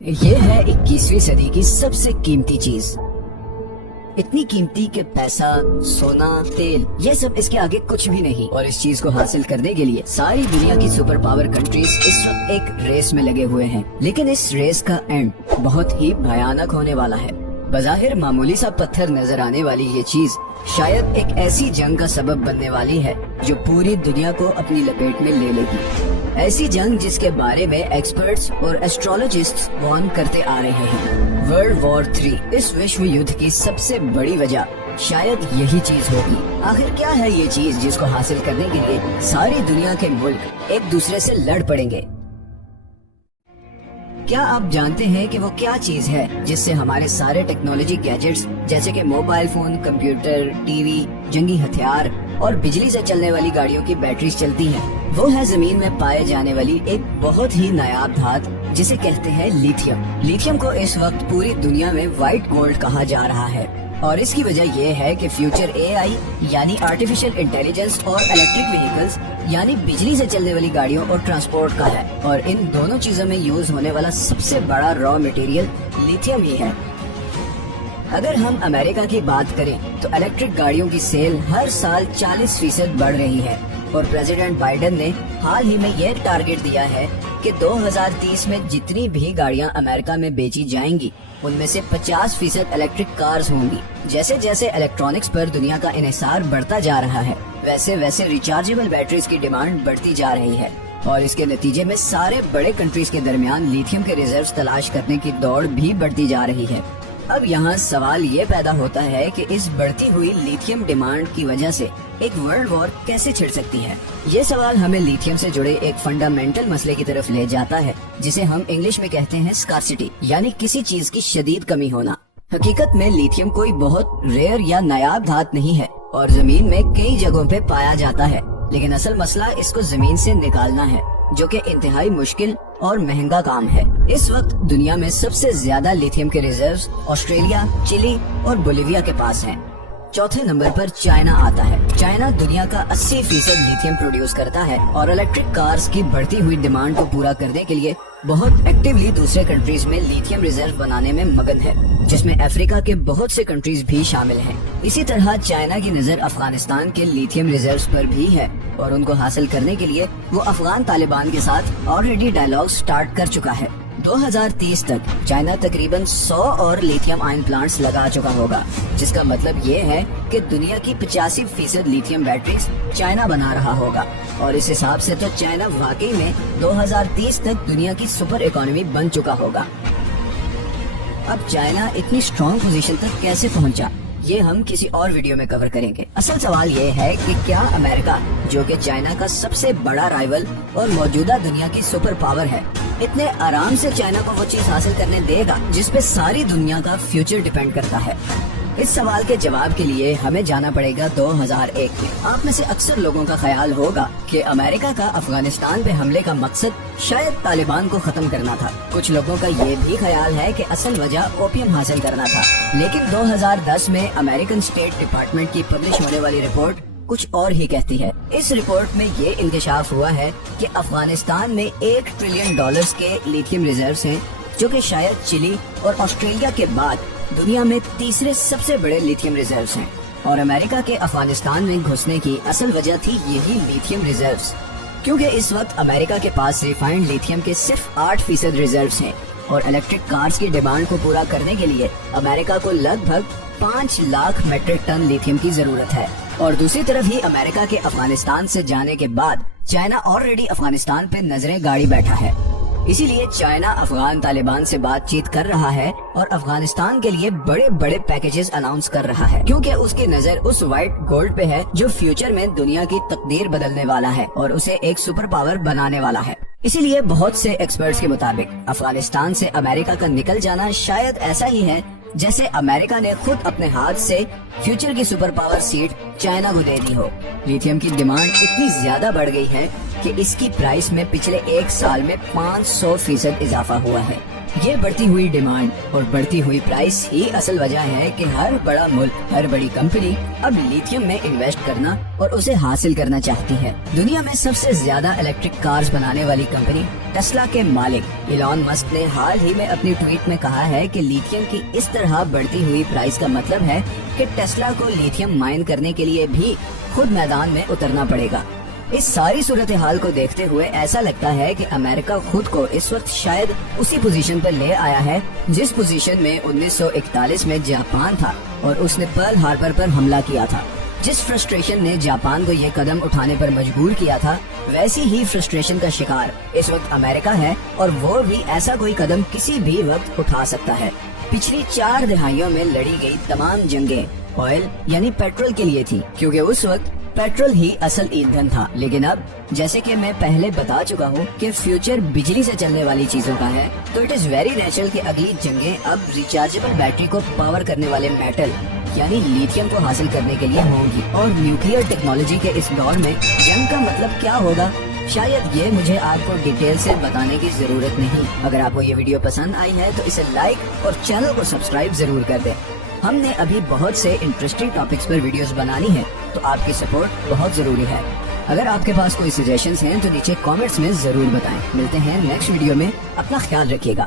یہ ہے 21वीं सदी की सबसे कीमती चीज। इतनी कीमती कि पैसा, सोना, तेल ये सब इसके आगे कुछ भी नहीं। और इस चीज को हासिल करने के लिए सारी दुनिया की सुपर पावर कंट्रीज इस वक्त एक रेस में लगे हुए हैं। लेकिन इस रेस का एंड बहुत ही भयानक होने वाला है। बज़ाहिर मामूली सा पत्थर नजर आने वाली ये चीज शायद एक ऐसी जंग का सबब बनने वाली है जो पूरी दुनिया को अपनी लपेट में ले लेगी। ऐसी जंग जिसके बारे में एक्सपर्ट्स और एस्ट्रोलॉजिस्ट्स वार्न करते आ रहे हैं। वर्ल्ड वॉर 3 इस विश्व युद्ध की सबसे बड़ी वजह शायद यही चीज होगी। आखिर क्या है ये चीज जिसको हासिल करने के लिए सारी दुनिया के मुल्क एक दूसरे से लड़ पड़ेंगे? क्या आप जानते हैं कि वो क्या चीज है जिससे हमारे सारे टेक्नोलॉजी गैजेट्स जैसे कि मोबाइल फोन, कंप्यूटर, टीवी, जंगी हथियार और बिजली से चलने वाली गाड़ियों की बैटरीज चलती हैं? वो है जमीन में पाए जाने वाली एक बहुत ही नायाब धातु जिसे कहते हैं लिथियम। लिथियम को इस वक्त पूरी दुनिया में व्हाइट गोल्ड कहा जा रहा है और इसकी वजह ये है कि फ्यूचर एआई यानी आर्टिफिशियल इंटेलिजेंस और इलेक्ट्रिक व्हीकल्स यानी बिजली से चलने वाली गाड़ियों और ट्रांसपोर्ट का है। और इन दोनों चीजों में यूज होने वाला सबसे बड़ा रॉ मटेरियल लिथियम ही है। अगर हम अमेरिका की बात करें तो इलेक्ट्रिक गाड़ियों की सेल हर साल 40% बढ़ रही है और प्रेसिडेंट बाइडेन ने हाल ही में यह टारगेट दिया है कि 2030 में जितनी भी गाड़ियां अमेरिका में बेची जाएंगी उनमें से 50% इलेक्ट्रिक कार्स होंगी। जैसे जैसे इलेक्ट्रॉनिक्स पर दुनिया का इन्हिसार बढ़ता जा रहा है वैसे वैसे रिचार्जेबल बैटरीज की डिमांड बढ़ती जा रही है और इसके नतीजे में सारे बड़े कंट्रीज के दरमियान लिथियम के रिजर्व्स तलाश करने की दौड़ भी बढ़ती जा रही है। अब यहाँ सवाल ये पैदा होता है कि इस बढ़ती हुई लिथियम डिमांड की वजह से एक वर्ल्ड वॉर कैसे छिड़ सकती है। ये सवाल हमें लिथियम से जुड़े एक फंडामेंटल मसले की तरफ ले जाता है जिसे हम इंग्लिश में कहते हैं स्कार्सिटी यानी किसी चीज की शदीद कमी होना। हकीकत में लिथियम कोई बहुत रेयर या नायाब धातु नहीं है और जमीन में कई जगहों पे पाया जाता है, लेकिन असल मसला इसको जमीन से निकालना है जो कि इंतहाई मुश्किल और महंगा काम है। इस वक्त दुनिया में सबसे ज्यादा लिथियम के रिजर्व्स ऑस्ट्रेलिया, चिली और बोलिविया के पास हैं। चौथे नंबर पर चाइना आता है। चाइना दुनिया का 80% लिथियम प्रोड्यूस करता है और इलेक्ट्रिक कार्स की बढ़ती हुई डिमांड को पूरा करने के लिए बहुत एक्टिवली दूसरे कंट्रीज में लिथियम रिजर्व बनाने में मगन है, जिसमें अफ्रीका के बहुत से कंट्रीज भी शामिल हैं। इसी तरह चाइना की नजर अफगानिस्तान के लिथियम रिजर्व्स पर भी है और उनको हासिल करने के लिए वो अफगान तालिबान के साथ ऑलरेडी डायलॉग स्टार्ट कर चुका है। 2030 तक चाइना तकरीबन 100 और लिथियम आयन प्लांट्स लगा चुका होगा, जिसका मतलब ये है कि दुनिया की 85% लिथियम बैटरीज चाइना बना रहा होगा। और इस हिसाब से तो चाइना वाकई में 2030 तक दुनिया की सुपर इकोनॉमी बन चुका होगा। अब चाइना इतनी स्ट्रॉन्ग पोजीशन तक कैसे पहुंचा, ये हम किसी और वीडियो में कवर करेंगे। असल सवाल ये है कि क्या अमेरिका, जो कि चाइना का सबसे बड़ा राइवल और मौजूदा दुनिया की सुपर पावर है, इतने आराम से चाइना को वो चीज हासिल करने देगा जिस पे सारी दुनिया का फ्यूचर डिपेंड करता है? इस सवाल के जवाब के लिए हमें जाना पड़ेगा 2001 में। आप में से अक्सर लोगों का ख्याल होगा कि अमेरिका का अफगानिस्तान पे हमले का मकसद शायद तालिबान को खत्म करना था। कुछ लोगों का ये भी ख्याल है कि असल वजह ओपियम हासिल करना था। लेकिन 2010 में अमेरिकन स्टेट डिपार्टमेंट की पब्लिश होने वाली रिपोर्ट कुछ और ही कहती है। इस रिपोर्ट में ये इंकशाफ हुआ है कि अफगानिस्तान में $1 ट्रिलियन के लिथियम रिजर्व्स हैं, जो कि शायद चिली और ऑस्ट्रेलिया के बाद दुनिया में तीसरे सबसे बड़े लिथियम रिजर्व्स हैं। और अमेरिका के अफगानिस्तान में घुसने की असल वजह थी यही लिथियम रिजर्व्स, क्योंकि इस वक्त अमेरिका के पास रिफाइंड लिथियम के सिर्फ 8% रिजर्व्स हैं और इलेक्ट्रिक कार्स की डिमांड को पूरा करने के लिए अमेरिका को लगभग 5 लाख मेट्रिक टन लिथियम की जरूरत है। और दूसरी तरफ ही अमेरिका के अफगानिस्तान से जाने के बाद चाइना ऑलरेडी अफगानिस्तान पे नजरें गाड़ी बैठा है। इसीलिए चाइना अफगान तालिबान से बातचीत कर रहा है और अफगानिस्तान के लिए बड़े बड़े पैकेजेस अनाउंस कर रहा है, क्योंकि उसकी नजर उस व्हाइट गोल्ड पे है जो फ्यूचर में दुनिया की तकदीर बदलने वाला है और उसे एक सुपर पावर बनाने वाला है। इसीलिए बहुत से एक्सपर्ट्स के मुताबिक अफगानिस्तान से अमेरिका का निकल जाना शायद ऐसा ही है जैसे अमेरिका ने खुद अपने हाथ से फ्यूचर की सुपर पावर सीट चाइना को दे दी हो। लिथियम की डिमांड इतनी ज्यादा बढ़ गई है कि इसकी प्राइस में पिछले 1 साल में 500% इजाफा हुआ है। یہ بڑھتی ہوئی ڈیمانڈ اور بڑھتی ہوئی پرائس ہی اصل وجہ ہے کہ ہر بڑا ملک، ہر بڑی کمپنی اب لیتھیم میں انویسٹ کرنا اور اسے حاصل کرنا چاہتی ہے۔ دنیا میں سب سے زیادہ الیکٹرک کارز بنانے والی کمپنی ٹیسلا کے مالک ایلان مسک نے حال ہی میں اپنی ٹویٹ میں کہا ہے کہ لیتھیم کی اس طرح بڑھتی ہوئی پرائس کا مطلب ہے کہ ٹیسلا کو لیتھیم مائن کرنے کے لیے بھی خود میدان میں اترنا پڑے گا۔ اس ساری صورتحال کو دیکھتے ہوئے ایسا لگتا ہے کہ امریکہ خود کو اس وقت شاید اسی پوزیشن پر لے آیا ہے جس پوزیشن میں 1941 میں جاپان تھا اور اس نے پرل ہاربر پر حملہ کیا تھا۔ جس فرسٹریشن نے جاپان کو یہ قدم اٹھانے پر مجبور کیا تھا، ویسی ہی فرسٹریشن کا شکار اس وقت امریکہ ہے اور وہ بھی ایسا کوئی قدم کسی بھی وقت اٹھا سکتا ہے۔ پچھلی 4 دہائیوں میں لڑی گئی تمام جنگیں آئل یعنی پیٹرول کے لیے تھی، کیونکہ اس وقت پیٹرول ہی اصل ایندھن تھا۔ لیکن اب جیسے کہ میں پہلے بتا چکا ہوں کہ فیوچر بجلی سے چلنے والی چیزوں کا ہے، تو اٹ از ویری نیچرل کہ اگلی جنگیں اب ریچارجبل بیٹری کو پاور کرنے والے میٹل یعنی لیتھیم کو حاصل کرنے کے لیے ہوں گی۔ اور نیوکلیئر ٹیکنالوجی کے اس دور میں جنگ کا مطلب کیا ہوگا، شاید یہ مجھے آپ کو ڈیٹیل سے بتانے کی ضرورت نہیں۔ اگر آپ کو یہ ویڈیو پسند آئی ہے تو اسے لائک اور چینل کو سبسکرائب ضرور کر دیں۔ ہم نے ابھی بہت سے انٹرسٹنگ ٹاپکس پر ویڈیوز بنانی ہے، تو آپ کی سپورٹ بہت ضروری ہے۔ اگر آپ کے پاس کوئی سجیشنز ہیں تو نیچے کامنٹس میں ضرور بتائیں۔ ملتے ہیں نیکسٹ ویڈیو میں، اپنا خیال رکھیے گا۔